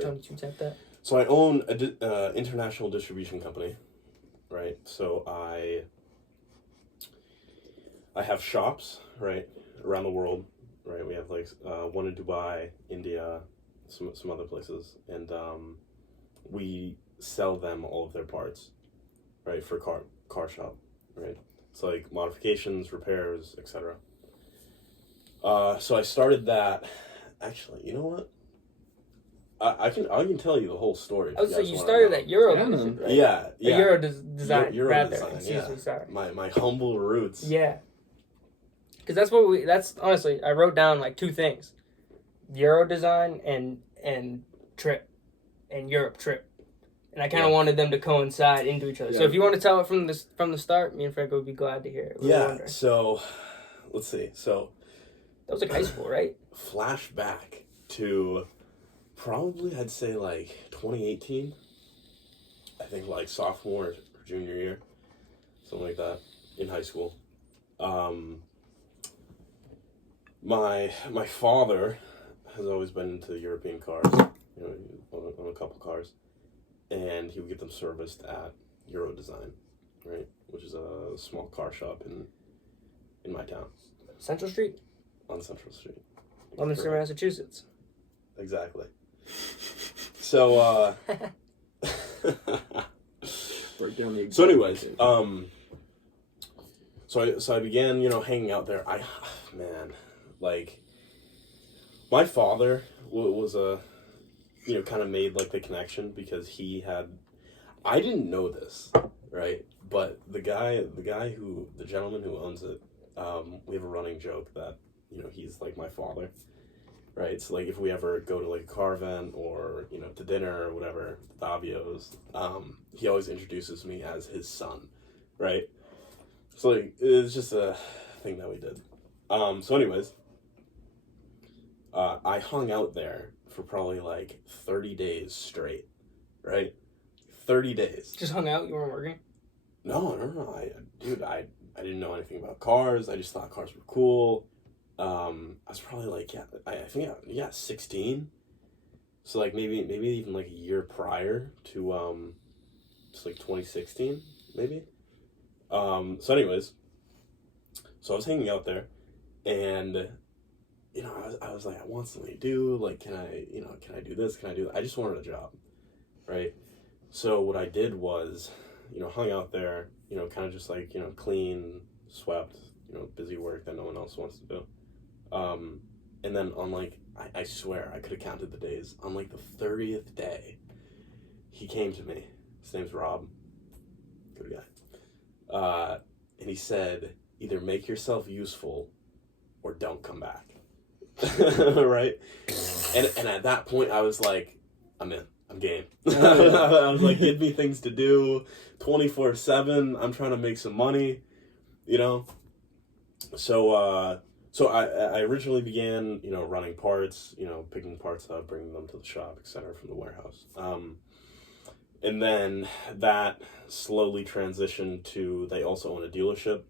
Tony Two Tap that. So I own a international distribution company, right? So I have shops, right, around the world, right? We have like one in Dubai, India, some other places, and we sell them all of their parts, right, for car shop, right? It's like modifications, repairs, etc. So I started that. Actually, you know what? I can tell you the whole story. Oh, so you started at Euro, right? Yeah. Euro design. Euro design. Excuse me, sorry. My humble roots. Yeah. Because that's honestly, I wrote down like two things: Euro design and trip, and Europe trip, and I kind of wanted them to coincide into each other. Yeah. So if you want to tell it from the start, me and Franco would be glad to hear it. So let's see. So that was like high school, right? Flashback to probably I'd say like 2018. I think like sophomore or junior year, something like that, in high school. My father has always been into European cars, you know, on a couple cars, and he would get them serviced at Euro Design, right, which is a small car shop in my town. Central Street? On Central Street. Leominster, Massachusetts. Exactly. So, so anyways, so I began, hanging out there. Like, my father was kind of made like the connection because he had, I didn't know this, right? But the gentleman who owns it, we have a running joke that, he's like my father, right? So like if we ever go to like a car event or, to dinner or whatever, Davios, he always introduces me as his son, right? So like, it's just a thing that we did. So anyways, I hung out there for probably like 30 days straight, right? 30 days. Just hung out? You weren't working? No. I didn't know anything about cars. I just thought cars were cool. I was probably like, I think 16. So like maybe even like a year prior to just like 2016, maybe. So anyways, so I was hanging out there, and I was like, I want something to do. Like, can I do this? Can I do that? I just wanted a job, right? So what I did was, hung out there, kind of just like, clean, swept, busy work that no one else wants to do. And then on like, I swear, I could have counted the days. On like the 30th day, he came to me. His name's Rob. Good guy. And he said, either make yourself useful or don't come back. Right? And at that point, I was like, I'm in. I'm game. I was like, give me things to do 24/7. I'm trying to make some money, So I originally began, running parts, picking parts up, bringing them to the shop, etc., from the warehouse. And then that slowly transitioned to, they also own a dealership.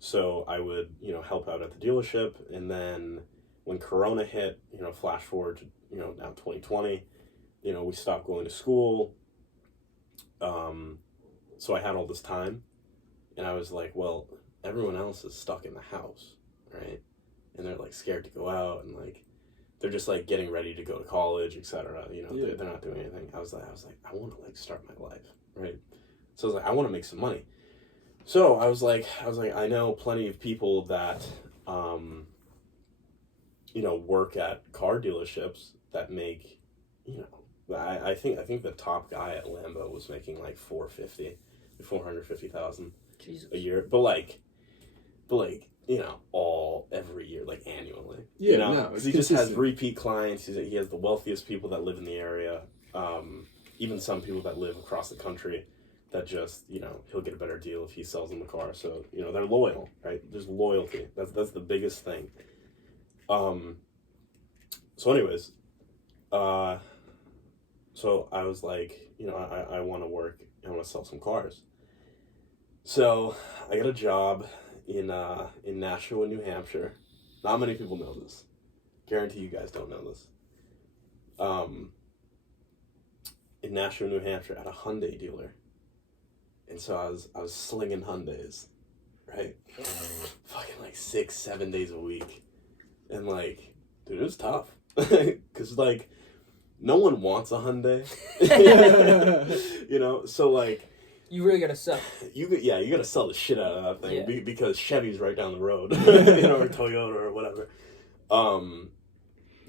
So I would, help out at the dealership. And then when Corona hit, flash forward to, now 2020, we stopped going to school. So I had all this time, and I was like, well, everyone else is stuck in the house, right? And they're like scared to go out, and like they're just like getting ready to go to college, etc. They're not doing anything. I was like, I want to like start my life, right? So I was like, I want to make some money. So I was like, I know plenty of people that, work at car dealerships that make, I think the top guy at Lambo was making like $450,000 a year, but every year, like annually. Because he just has repeat clients. He has the wealthiest people that live in the area. Even some people that live across the country that just, he'll get a better deal if he sells them the car. So, they're loyal, right? There's loyalty. That's the biggest thing. So anyways, so I was like, I want to work. I want to sell some cars. So I got a job in Nashua, New Hampshire. Not many people know this. Guarantee you guys don't know this. in Nashua, New Hampshire, at a Hyundai dealer. And so I was slinging Hyundais, right? Fucking like 6-7 days a week. And like, dude, it was tough. Cause like, no one wants a Hyundai. You know, so like, you really gotta sell. You gotta sell the shit out of that thing. Yeah. Because Chevy's right down the road. You know, or Toyota or whatever.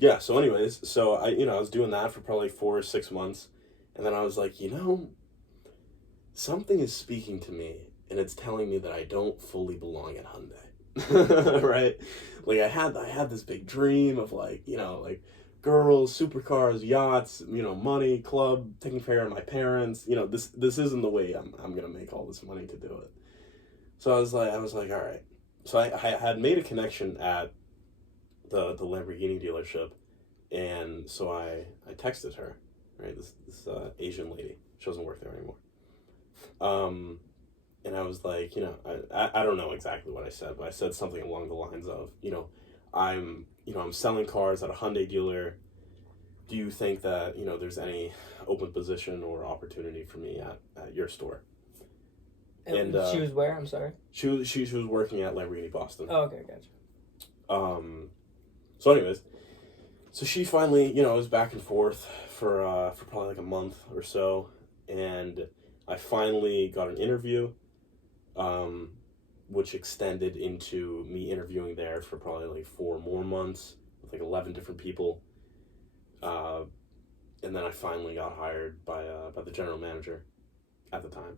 Yeah, so anyways, so I was doing that for probably 4 or 6 months. And then I was like, something is speaking to me, and it's telling me that I don't fully belong at Hyundai. Right? Like, I had this big dream of, like, like, girls, supercars, yachts, money, club, taking care of my parents. This isn't the way I'm gonna make all this money to do it. So I was like, all right. So I had made a connection at the Lamborghini dealership, and so I texted her, right? This Asian lady. She doesn't work there anymore. And I was like, I don't know exactly what I said, but I said something along the lines of, I'm selling cars at a Hyundai dealer. Do you think that, there's any open position or opportunity for me at your store? And she was where? I'm sorry. She was working at Lamborghini Boston. Oh, okay, gotcha. So anyways, so she finally, it was back and forth for probably like a month or so, and I finally got an interview, which extended into me interviewing there for probably like 4 more months with like 11 different people. And then I finally got hired by the general manager at the time.